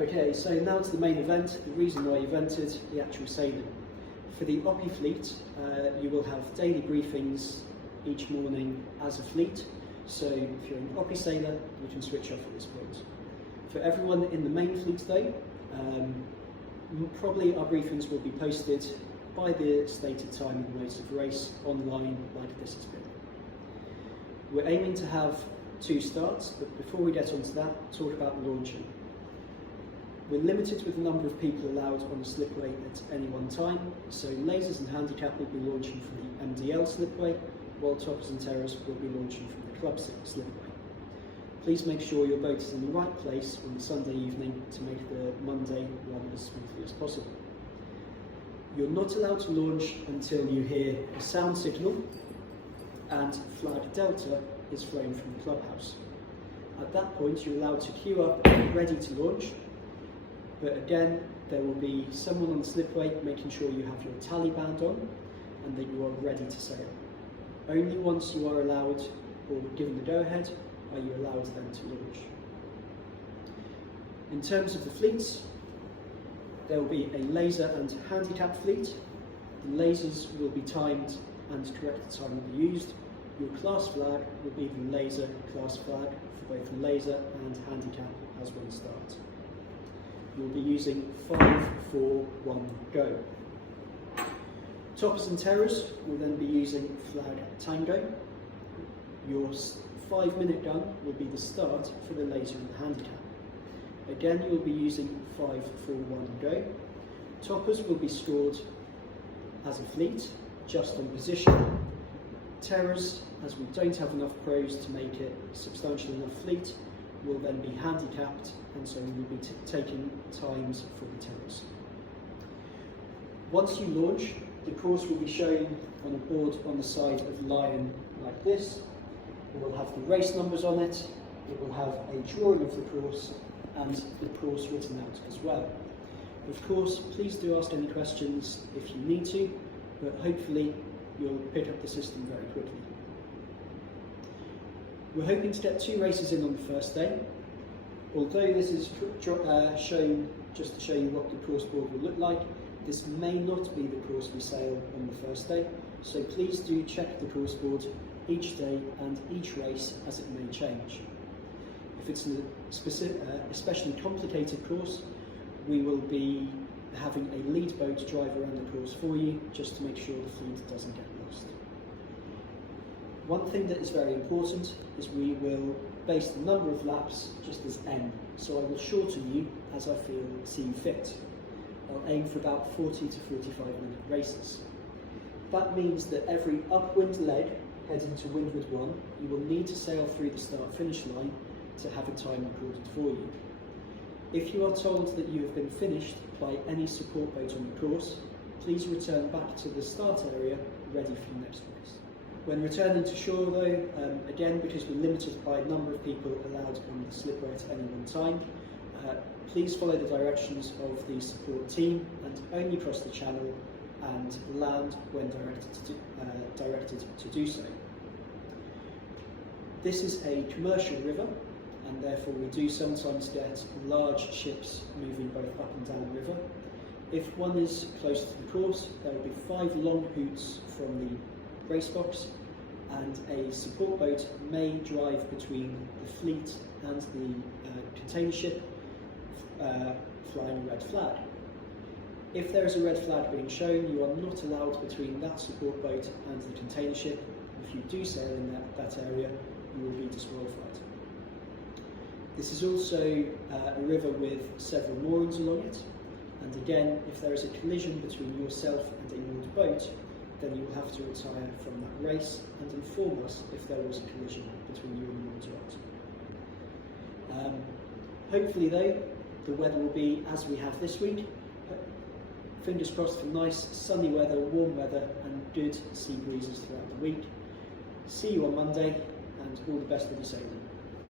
Okay, so now to the main event, the reason why you've entered, the actual sailing. For the Oppie fleet, you will have daily briefings each morning as a fleet, so if you're an Oppie sailor, you can switch off at this point. For everyone in the main fleet though, probably our briefings will be posted by the stated time and notice of race online like this has been. We're aiming to have 2 starts, but before we get onto that, talk about launching. We're limited with the number of people allowed on the slipway at any one time, so lasers and handicap will be launching from the MDL slipway, while toppers and terrors will be launching from the club slipway. Please make sure your boat is in the right place on the Sunday evening to make the Monday run as smoothly as possible. You're not allowed to launch until you hear a sound signal and flag Delta is flown from the clubhouse. At that point you're allowed to queue up ready to launch, but again there will be someone on the slipway making sure you have your tally band on and that you are ready to sail. Only once you are allowed or given the go-ahead are you allowed then to launch. In terms of the fleets, there will be a laser and handicap fleet. The lasers will be timed and correct time will be used. Your class flag will be the laser class flag for both the laser and handicap as one start. You'll be using 5, 4, 1, go. Toppers and terrors will then be using flag tango. Your 5-minute gun will be the start for the laser and the handicap. Again, you'll be using 5, 4, 1, go. Toppers will be scored as a fleet, just on position. Terrors, as we don't have enough pros to make it substantial enough fleet, will then be handicapped, and so we will be taking times for the terrors. Once you launch, the course will be shown on a board on the side of the Lion like this. It will have the race numbers on it, it will have a drawing of the course, and the course written out as well. Of course, please do ask any questions if you need to, but hopefully you'll pick up the system very quickly. We're hoping to get 2 races in on the first day. Although this is shown just to show you what the course board will look like, this may not be the course we sail on the first day, so please do check the course board each day and each race as it may change. If it's an especially complicated course, we will be having a lead boat drive around the course for you, just to make sure the fleet doesn't get lost. One thing that is very important is we will base the number of laps just as N, so I will shorten you as I see fit. I'll aim for about 40 to 45-minute races. That means that every upwind leg heading to windward 1, you will need to sail through the start-finish line to have a time recorded for you. If you are told that you have been finished by any support boat on the course, please return back to the start area ready for the next race. When returning to shore though, again because we're limited by number of people allowed on the slipway at any one time, please follow the directions of the support team and only cross the channel and land when directed to do so. This is a commercial river, and therefore we do sometimes get large ships moving both up and down the river. If one is close to the course, there will be 5 long hoots from the race box, and a support boat may drive between the fleet and the container ship, flying a red flag. If there is a red flag being shown, you are not allowed between that support boat and the container ship. If you do sail in that area, you will be disqualified. This is also a river with several moorings along it, and again, if there is a collision between yourself and a moored boat, then you will have to retire from that race and inform us if there was a collision between you and the moored boat. Hopefully though, the weather will be as we have this week. Fingers crossed for nice sunny weather, warm weather and good sea breezes throughout the week. See you on Monday and all the best with the sailing.